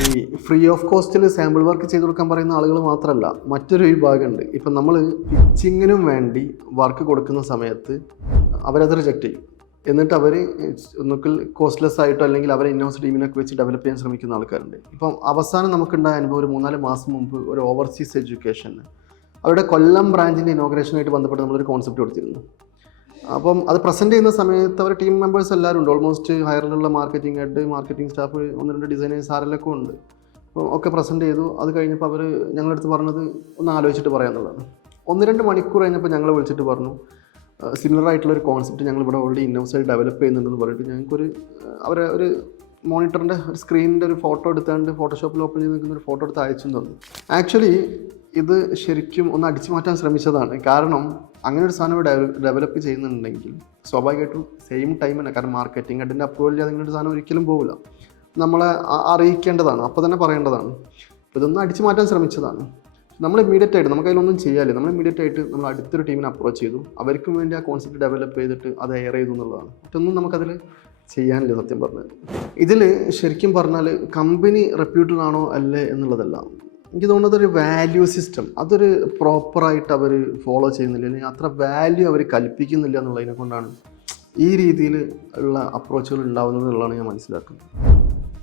ഈ free of കോസ്റ്റിൽ sample work ചെയ്ത് കൊടുക്കാൻ പറയുന്ന ആളുകൾ മാത്രമല്ല, മറ്റൊരു വിഭാഗമുണ്ട്. ഇപ്പം നമ്മൾ പിച്ചിങ്ങിനും വേണ്ടി വർക്ക് കൊടുക്കുന്ന സമയത്ത് അവരത് റിജക്റ്റ് ചെയ്യും. എന്നിട്ട് അവർ ഒന്നുകിൽ കോസ്റ്റ്ലെസ് ആയിട്ടോ അല്ലെങ്കിൽ അവരെ ഇന്നോസ് ടീമിനൊക്കെ വെച്ച് ഡെവലപ്പ് ചെയ്യാൻ ശ്രമിക്കുന്ന ആൾക്കാരുണ്ട്. ഇപ്പം അവസാനം നമുക്കുണ്ടായ അനുഭവം ഒരു 3-4 മാസം മുമ്പ് ഒരു ഓവർസീസ് എഡ്യൂക്കേഷന് അവരുടെ കൊല്ലം ബ്രാഞ്ചിൻ്റെ ഇനോഗ്രേഷനായിട്ട് ബന്ധപ്പെട്ട് നമ്മളൊരു കോൺസെപ്റ്റ് കൊടുത്തിരുന്നു. അപ്പം അത് പ്രസൻറ്റ് ചെയ്യുന്ന സമയത്ത് അവർ ടീം മെമ്പേഴ്സ് എല്ലാവരും ഉണ്ട്. ഓൾമോസ്റ്റ് ഹയറിലുള്ള marketing head, marketing staff, 1-2 designers ആരെല്ലാം ഉണ്ട്. അപ്പോൾ ഒക്കെ പ്രസൻറ്റ് ചെയ്തു. അത് കഴിഞ്ഞപ്പോൾ അവർ ഞങ്ങളുടെ അടുത്ത് പറഞ്ഞത് ഒന്ന് ആലോചിച്ചിട്ട് പറയാമെന്നുള്ളതാണ്. 1-2 മണിക്കൂർ കഴിഞ്ഞപ്പോൾ ഞങ്ങളെ വിളിച്ചിട്ട് പറഞ്ഞു, സിമിലർ ആയിട്ടുള്ളൊരു കോൺസെപ്റ്റ് ഞങ്ങളിവിടെ ഓൾറെഡി ഇന്നോസായിട്ട് ഡെവലപ്പ് ചെയ്യുന്നുണ്ടെന്ന് പറഞ്ഞിട്ട് ഞങ്ങൾക്കൊരു അവരെ ഒരു മോണിറ്ററിൻ്റെ സ്ക്രീനിൻ്റെ ഒരു ഫോട്ടോ എടുത്താണ്ട് ഫോട്ടോഷോപ്പിൽ ഓപ്പൺ ചെയ്ത് നിൽക്കുന്ന ഒരു ഫോട്ടോ എടുത്ത് അയച്ചു തന്നു. ആക്ച്വലി ഇത് ശരിക്കും ഒന്ന് അടിച്ചു മാറ്റാൻ ശ്രമിച്ചതാണ്. കാരണം അങ്ങനെ ഒരു സാധനം ഡെവലപ്പ് ചെയ്യുന്നുണ്ടെങ്കിൽ സ്വാഭാവികമായിട്ടും സെയിം ടൈം തന്നെ, കാരണം മാർക്കറ്റിംഗ് ഹെഡിൻ്റെ അപ്രൂവൽ ചെയ്യാതെ അങ്ങനെ ഒരു സാധനം ഒരിക്കലും പോകില്ല. നമ്മളെ അറിയിക്കേണ്ടതാണ്, അപ്പോൾ തന്നെ പറയേണ്ടതാണ്. ഇതൊന്നും അടിച്ചു മാറ്റാൻ ശ്രമിച്ചതാണ്. നമ്മൾ ഇമ്മീഡിയറ്റ് ആയിട്ട് നമുക്കതിലൊന്നും ചെയ്യാല്ലേ, നമ്മൾ ഇമ്മീഡിയറ്റ് ആയിട്ട് നമ്മൾ അടുത്തൊരു ടീമിനെ അപ്രോച്ച് ചെയ്തു. അവർക്കും വേണ്ടി ആ കോൺസെപ്റ്റ് ഡെവലപ്പ് ചെയ്തിട്ട് അത് എയർ ചെയ്തു എന്നുള്ളതാണ്. മറ്റൊന്നും നമുക്കതിൽ ചെയ്യാനില്ല സത്യം പറഞ്ഞാൽ. ഇതിൽ ശരിക്കും പറഞ്ഞാൽ കമ്പനി റെപ്യൂട്ടഡ് ആണോ അല്ലേ എന്നുള്ളതല്ല. എനിക്ക് തോന്നുന്നത് ഒരു വാല്യൂ സിസ്റ്റം അതൊരു പ്രോപ്പറായിട്ട് അവർ ഫോളോ ചെയ്യുന്നില്ല, അല്ലെങ്കിൽ അത്ര വാല്യൂ അവർ കൽപ്പിക്കുന്നില്ല എന്നുള്ളതിനെ കൊണ്ടാണ് ഈ രീതിയിൽ ഉള്ള അപ്രോച്ചുകൾ ഉണ്ടാവുന്നത് എന്നുള്ളതാണ് ഞാൻ മനസ്സിലാക്കുന്നത്.